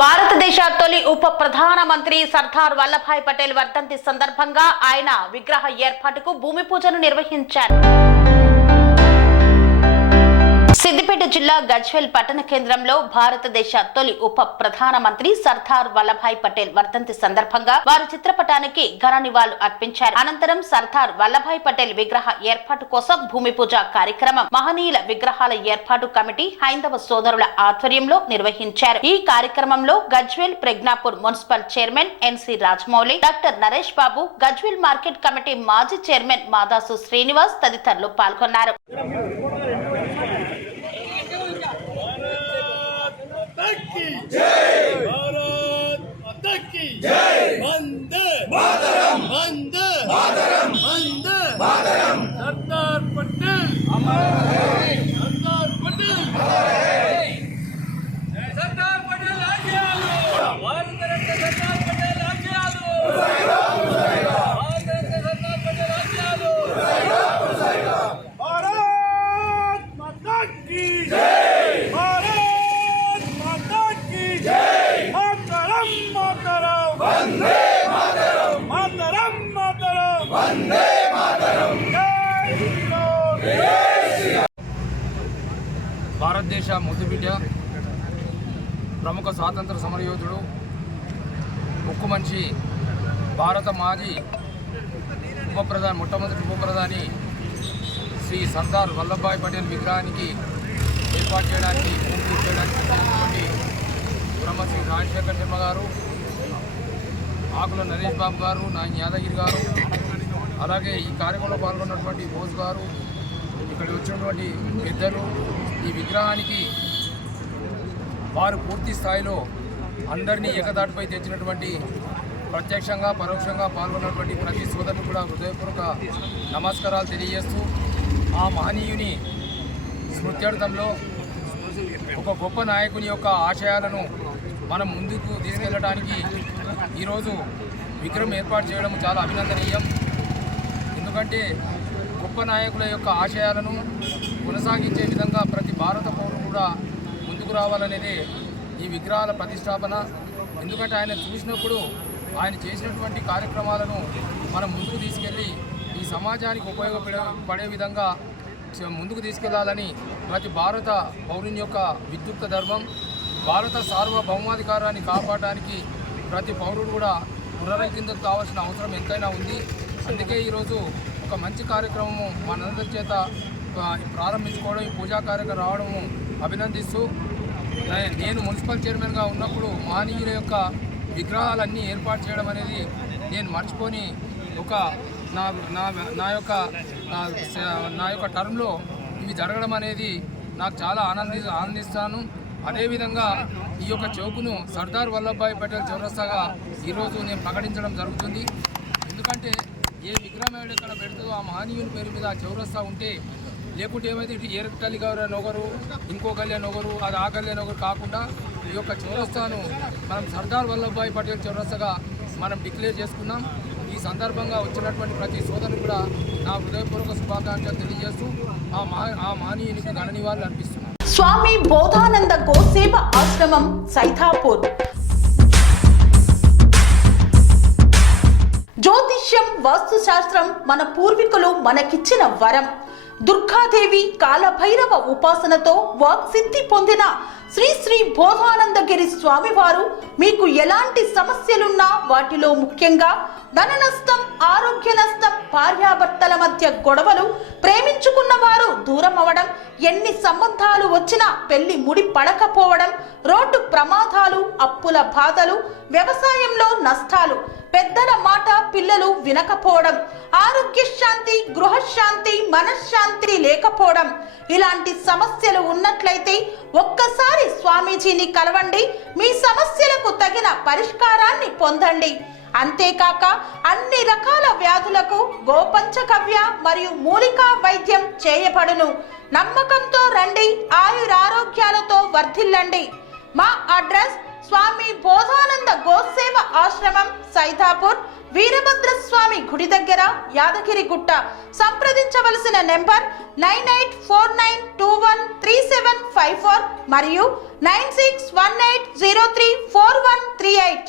భారతదేశ తొలి ఉప ప్రధానమంత్రి సర్దార్ వల్లభాయ్ పటేల్ వర్ధంతి సందర్భంగా ఆయన విగ్రహ ఏర్పాటుకు భూమి పూజను నిర్వహించారు. సిద్దిపేట జిల్లా గజ్వేల్ పట్టణ కేంద్రంలో భారతదేశ తొలి ఉప ప్రధానమంత్రి సర్దార్ వల్లభాయ్ పటేల్ వర్ధంతి సందర్భంగా వారి చిత్రపటానికి ఘన నివాళులు అర్పించారు. అనంతరం సర్దార్ వల్లభాయ్ పటేల్ విగ్రహ ఏర్పాటు కోసం భూమి పూజ కార్యక్రమం మహనీయుల విగ్రహాల ఏర్పాటు కమిటీ హైందవ సోదరుల ఆధ్వర్యంలో నిర్వహించారు. ఈ కార్యక్రమంలో గజ్వేల్ ప్రజ్ఞాపూర్ మున్సిపల్ చైర్మన్ ఎన్సి రాజమౌళి, డాక్టర్ నరేష్ బాబు, గజ్వేల్ మార్కెట్ కమిటీ మాజీ చైర్మన్ మాదాసు శ్రీనివాస్ తదితరులు పాల్గొన్నారు. सरदार पटेल सरदार पटेल सरदार पटेल आज्ञालू भारत रत्न सरदार पटेल आज्ञालू भारत रत्न सरदार पटेल आज्ञालू भारत माता की जय भारत माता की जय मातरम मातरम वंदे मातरम मातरम मातरम वंदे मातरम భారతదేశ ముద్దుబిడ్డ ప్రముఖ స్వాతంత్ర సమరయోధుడు ఉక్కు మనిషి భారత మాజీ మొట్టమొదటి ఉప ప్రధాని శ్రీ సర్దార్ వల్లభాయ్ పటేల్ విగ్రహానికి ఏర్పాటు చేయడానికి పూర్తి చేయడానికి బ్రహ్మశ్రీ రాజశేఖర్ శర్మ గారు, ఆకుల నరేష్ బాబు గారు, నాయన్ యాదగిరి గారు, అలాగే ఈ కార్యక్రమంలో పాల్గొన్నటువంటి బోస్ గారు, ఇక్కడ వచ్చినటువంటి పెద్దలు ఈ విగ్రహానికి వారు పూర్తి స్థాయిలో అందరినీ ఏకదాటిపై తెచ్చినటువంటి ప్రత్యక్షంగా పరోక్షంగా పాల్గొన్నటువంటి ప్రతి సోదరుని కూడా హృదయపూర్వక నమస్కారాలు తెలియజేస్తూ ఆ మహనీయుని స్మృత్యర్థంలో ఒక గొప్ప నాయకుని యొక్క ఆశయాలను మనం ముందుకు తీసుకెళ్ళడానికి ఈరోజు విగ్రహం ఏర్పాటు చేయడం చాలా అభినందనీయం. ఎందుకంటే గొప్ప నాయకుల యొక్క ఆశయాలను కొనసాగించే విధంగా ప్రతి భారత పౌరుడు కూడా ముందుకు రావాలనేదే ఈ విగ్రహాల ప్రతిష్టాపన. ఎందుకంటే ఆయన చూసినప్పుడు ఆయన చేసినటువంటి కార్యక్రమాలను మనం ముందుకు తీసుకెళ్ళి ఈ సమాజానికి ఉపయోగపడే విధంగా ముందుకు తీసుకెళ్లాలని ప్రతి భారత పౌరుని యొక్క విద్యుక్త ధర్మం. భారత సార్వభౌమాధికారాన్ని కాపాడడానికి ప్రతి పౌరుడు కూడా పునరుద్ధరించ కావాల్సిన అవసరం ఎంతైనా ఉంది. అందుకే ఈరోజు ఒక మంచి కార్యక్రమము మనందరి చేత ప్రారంభించుకోవడం, ఈ పూజా కార్యక్రమం రావడము అభినందిస్తూ, నేను మున్సిపల్ చైర్మన్గా ఉన్నప్పుడు మహనీయుల యొక్క విగ్రహాలన్నీ ఏర్పాటు చేయడం అనేది నేను మర్చిపోని ఒక నా యొక్క టర్మ్లో ఇవి జరగడం అనేది నాకు చాలా ఆనందిస్తాను. అదేవిధంగా ఈ యొక్క చౌకును సర్దార్ వల్లభాయ్ పటేల్ చౌరస్తాగా ఈరోజు నేను ప్రకటించడం జరుగుతుంది. ఎందుకంటే ఏ విగ్రహం ఎక్కడ పెడుతుందో ఆ మహనీయుని పేరు మీద ఆ చౌరస్తా ఉంటే, లేకుంటే ఏమైతే ఇటు ఏరకల్లి గారు నొగరు, ఇంకో కళ్యాణ్ నొగరు, అది ఆ కళ్యాణ్ నొగరు కాకుండా ఈ యొక్క చౌరస్తాను మనం సర్దార్ వల్లభాయ్ పటేల్ చౌరస్తాగా మనం డిక్లేర్ చేసుకున్నాం. ఈ సందర్భంగా వచ్చినటువంటి ప్రతి సోదరుని కూడా నా హృదయపూర్వక శుభాకాంక్షలు తెలియజేస్తూ ఆ మహనీయునికి ఘన నివాళులు అర్పిస్తున్నాను. స్వామి బోధానంద గోసేవ ఆశ్రమం సైథాపూర్. జ్యోతిష్యం, వాస్తుశాస్త్రం మన పూర్వీకులు మనకిచ్చిన వరం. దుర్గాదేవి, కాలభైరవ ఉపాసనతో వాక్సిద్ధి పొందిన శ్రీ శ్రీ బోధానందగిరి స్వామివారు మీకు ఎలాంటి సమస్యలున్నా, వాటిలో ముఖ్యంగా ధన నష్టం, ఆరోగ్య నష్టం, భార్యాభర్తల మధ్య గొడవలు, ప్రేమించుకున్న వారు దూరం అవడం, ఎన్ని సంబంధాలు వచ్చినా పెళ్లి ముడి పడకపోవడం, రోడ్డు ప్రమాదాలు, అప్పుల బాధలు, వ్యవసాయంలో నష్టాలు, పెద్దల మాట పిల్లలు వినకపోవడం, ఆరోగ్య శాంతి, గృహశాంతి, మనశ్శాంతి లేకపోవడం, ఇలాంటి సమస్యలు ఉన్నట్లయితే ఒక్కసారి స్వామీజీని కలవండి. మీ సమస్యలకు తగిన పరిష్కారాన్ని పొందండి. అంతేకాక అన్ని రకాల వ్యాధులకు గోపంచకవ్య మరియు మూలికా వైద్యం చేయబడును. నమ్మకంతో రండి, ఆయురారోగ్యాలతో వర్ధిల్లండి. మా అడ్రస్ స్వామి బోధానంద గోసేవ ఆశ్రమం, సైదాపూర్, వీరభద్రస్వామి గుడి దగ్గర, యాదగిరిగుట్ట. సంప్రదించవలసిన నెంబర్ 9849213754 మరియు 9618034138.